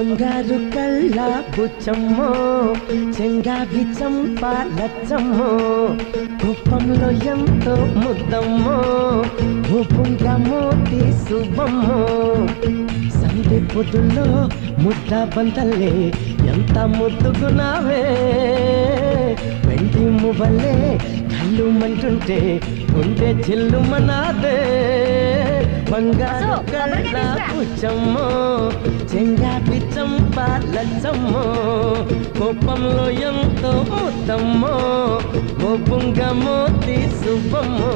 బంగారు కళ్ళ బుచ్చమ్మో చెంగావి చంపాలచ్చమ్మో కుప్పంలో ఎంతో ముద్దమ్మో భూపుంగా మోతి శుభమ్మో సంధి పొద్దుల్లో ముద్ద బంతల్లే ఎంత ముద్దుగున్నావే వెండి మువ్వలే కళ్ళు మంటుంటే గుండె చిల్లు మనాదే బంగారు కళ్ళ బుచ్చమ్మో చెంగావి చంపాలచ్చమ్మో కోపంలో ఎంతో ముద్దమ్మో గోపుంగ మోతి శుభమ్మో